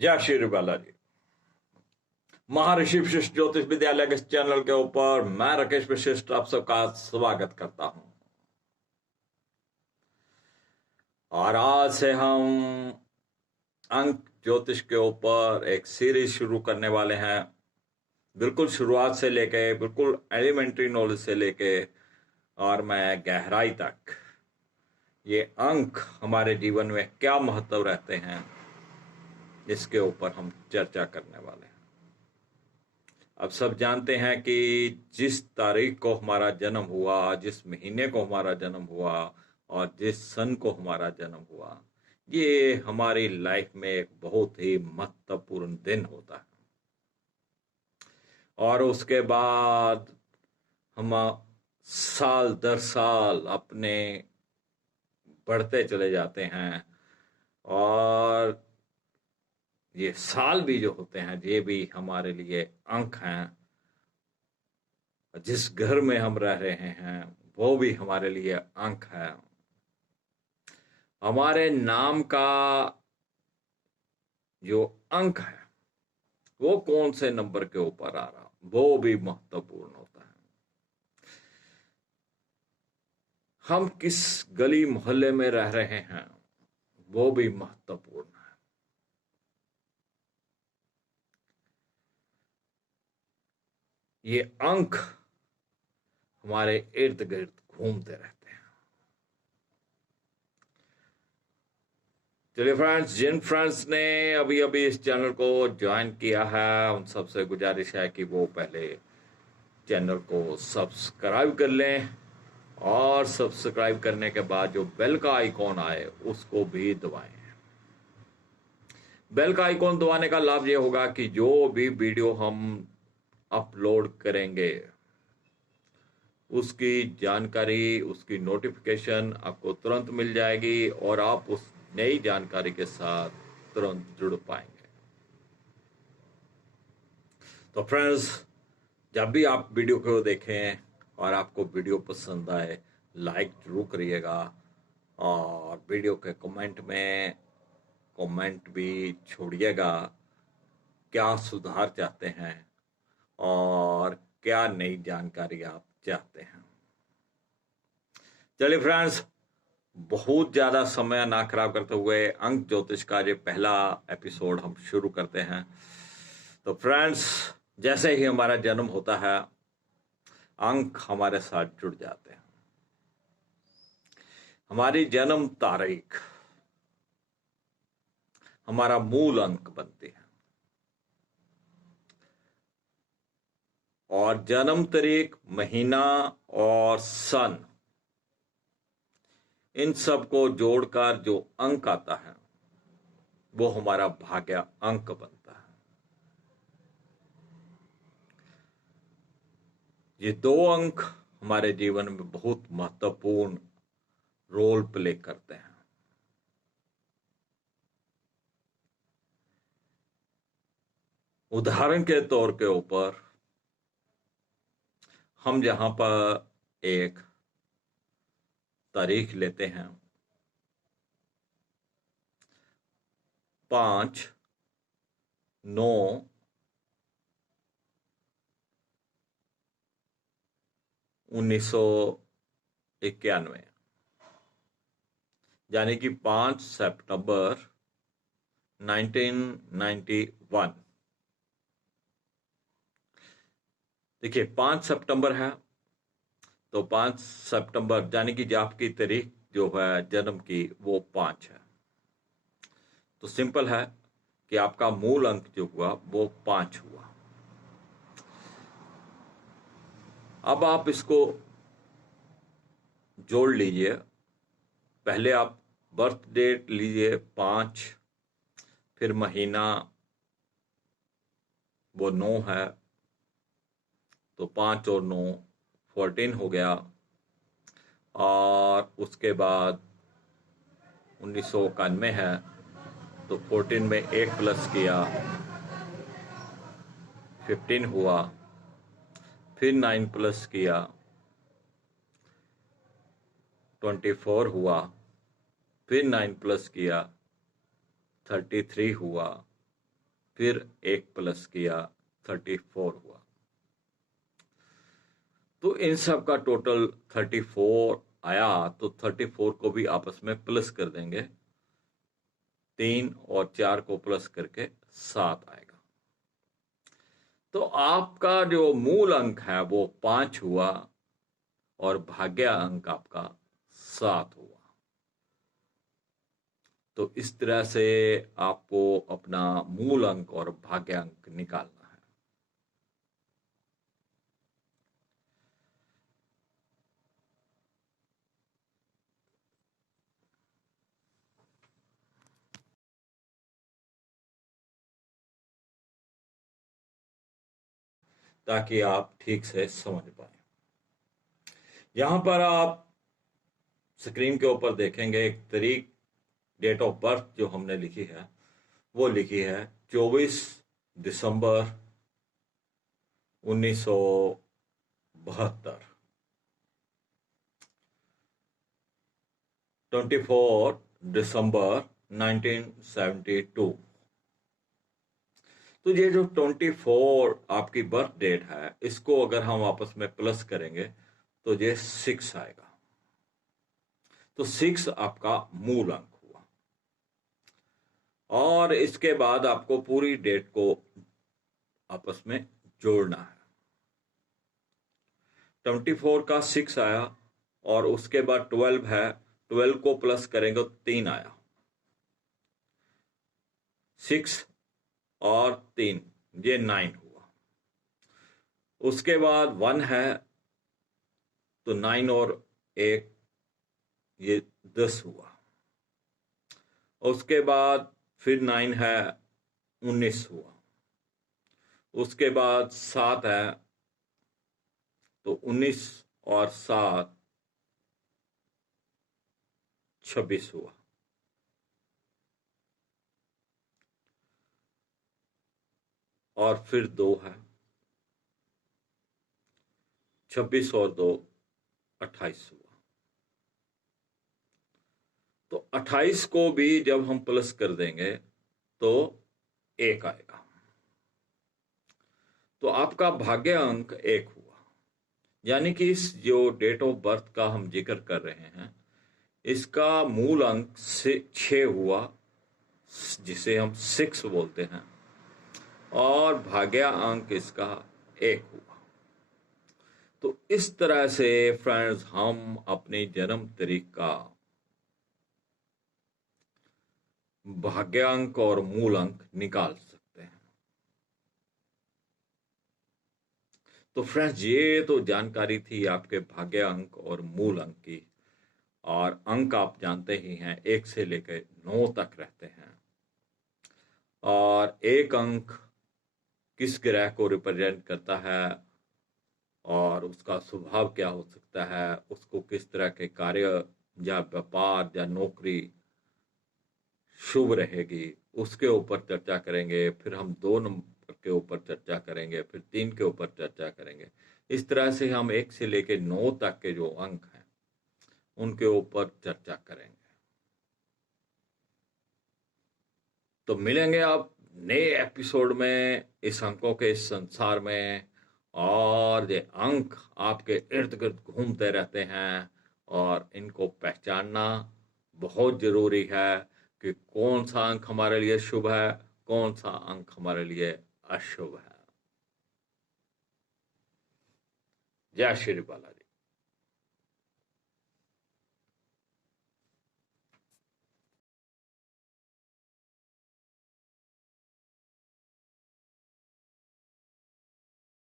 जय श्री बालाजी। महर्षि वशिष्ठ ज्योतिष विद्यालय के इस चैनल के ऊपर मैं राकेश वशिष्ठ आप सबका स्वागत करता हूं। और आज से हम अंक ज्योतिष के ऊपर एक सीरीज शुरू करने वाले हैं। बिल्कुल शुरुआत से लेके बिल्कुल एलिमेंट्री नॉलेज से लेके और मैं गहराई तक ये अंक हमारे जीवन में क्या महत्व रहते हैं इसके ऊपर हम चर्चा करने वाले हैं। अब सब जानते हैं कि जिस तारीख को हमारा जन्म हुआ, जिस महीने को हमारा जन्म हुआ और जिस सन को हमारा जन्म हुआ, ये हमारी लाइफ में एक बहुत ही महत्वपूर्ण दिन होता है। और उसके बाद हम साल दर साल अपने बढ़ते चले जाते हैं और ये साल भी जो होते हैं ये भी हमारे लिए अंक हैं। जिस घर में हम रह रहे हैं वो भी हमारे लिए अंक है। हमारे नाम का जो अंक है वो कौन से नंबर के ऊपर आ रहा वो भी महत्वपूर्ण होता है। हम किस गली मोहल्ले में रह रहे हैं वो भी महत्वपूर्ण है। ये अंक हमारे इर्द गिर्द घूमते रहते हैं। चलिए फ्रेंड्स, जिन फ्रेंड्स ने अभी अभी इस चैनल को ज्वाइन किया है उन सबसे गुजारिश है कि वो पहले चैनल को सब्सक्राइब कर लें और सब्सक्राइब करने के बाद जो बेल का आइकॉन आए उसको भी दबाएं। बेल का आइकॉन दबाने का लाभ ये होगा कि जो भी वीडियो हम अपलोड करेंगे उसकी जानकारी, उसकी नोटिफिकेशन आपको तुरंत मिल जाएगी और आप उस नई जानकारी के साथ तुरंत जुड़ पाएंगे। तो फ्रेंड्स, जब भी आप वीडियो को देखें और आपको वीडियो पसंद आए लाइक जरूर करिएगा और वीडियो के कमेंट में कमेंट भी छोड़िएगा। क्या सुधार चाहते हैं और क्या नई जानकारी आप चाहते हैं। चलिए फ्रेंड्स, बहुत ज्यादा समय ना खराब करते हुए अंक ज्योतिष का ये पहला एपिसोड हम शुरू करते हैं। तो फ्रेंड्स, जैसे ही हमारा जन्म होता है अंक हमारे साथ जुड़ जाते हैं। हमारी जन्म तारीख हमारा मूल अंक बनती है और जन्म तारीख, महीना और सन, इन सब को जोड़कर जो अंक आता है वो हमारा भाग्य अंक बनता है। ये दो अंक हमारे जीवन में बहुत महत्वपूर्ण रोल प्ले करते हैं। उदाहरण के तौर के ऊपर हम जहां पर एक तारीख लेते हैं 5/9/1991 यानी कि 5 सितंबर 1991। देखिए 5 सितंबर है तो 5 सितंबर यानी कि आपकी तारीख जो है जन्म की वो 5 है। तो सिंपल है कि आपका मूल अंक जो हुआ वो 5 हुआ। अब आप इसको जोड़ लीजिए। पहले आप बर्थ डेट लीजिए 5, फिर महीना वो 9 है तो 5 और 9 14 हो गया। और उसके बाद 1991 है तो 14 में 1 प्लस किया 15 हुआ, फिर 9 प्लस किया 24 हुआ, फिर 9 प्लस किया 33 हुआ, फिर 1 प्लस किया 34 हुआ। तो इन सब का टोटल 34 आया, तो 34 को भी आपस में प्लस कर देंगे, 3 और 4 को प्लस करके 7 आएगा। तो आपका जो मूल अंक है वो 5 हुआ और भाग्य अंक आपका 7 हुआ। तो इस तरह से आपको अपना मूल अंक और भाग्य अंक निकालना है। ताकि आप ठीक से समझ पाए। यहां पर आप स्क्रीन के ऊपर देखेंगे एक तारीख, डेट ऑफ बर्थ जो हमने लिखी है वो लिखी है 24 दिसंबर 1972, 24 दिसंबर 1972। तो ये जो 24 आपकी बर्थ डेट है, इसको अगर हम आपस में प्लस करेंगे तो ये 6 आएगा। तो 6 आपका मूल अंक हुआ। और इसके बाद आपको पूरी डेट को आपस में जोड़ना है। 24 का 6 आया और उसके बाद 12 है, 12 को प्लस करेंगे तो 3 आया। 6 और 3 ये 9 हुआ। उसके बाद 1 है तो 9 और 1 ये 10 हुआ। उसके बाद फिर 9 है 19 हुआ। उसके बाद 7 है तो 19 और 7 26 हुआ। और फिर 2 है, 26 और 2 28 हुआ। तो 28 को भी जब हम प्लस कर देंगे तो 1 आएगा। तो आपका भाग्य अंक 1 हुआ। यानी कि इस जो डेट ऑफ बर्थ का हम जिक्र कर रहे हैं, इसका मूल अंक 6 हुआ, जिसे हम 6 बोलते हैं, और भाग्य अंक इसका 1 हुआ। तो इस तरह से फ्रेंड्स हम अपनी जन्म तारीख का भाग्य अंक और मूल अंक निकाल सकते हैं। तो फ्रेंड्स ये तो जानकारी थी आपके भाग्य अंक और मूल अंक की। और अंक आप जानते ही हैं 1 से लेकर 9 तक रहते हैं। और एक अंक किस ग्रह को रिप्रेजेंट करता है और उसका स्वभाव क्या हो सकता है, उसको किस तरह के कार्य या व्यापार या नौकरी शुभ रहेगी, उसके ऊपर चर्चा करेंगे। फिर हम 2 नंबर के ऊपर चर्चा करेंगे, फिर 3 के ऊपर चर्चा करेंगे। इस तरह से हम 1 से लेकर 9 तक के जो अंक हैं उनके ऊपर चर्चा करेंगे। तो मिलेंगे आप नए एपिसोड में इस अंकों के इस संसार में। और ये अंक आपके इर्द गिर्द घूमते रहते हैं और इनको पहचानना बहुत जरूरी है कि कौन सा अंक हमारे लिए शुभ है, कौन सा अंक हमारे लिए अशुभ है। जय श्री बालाजी।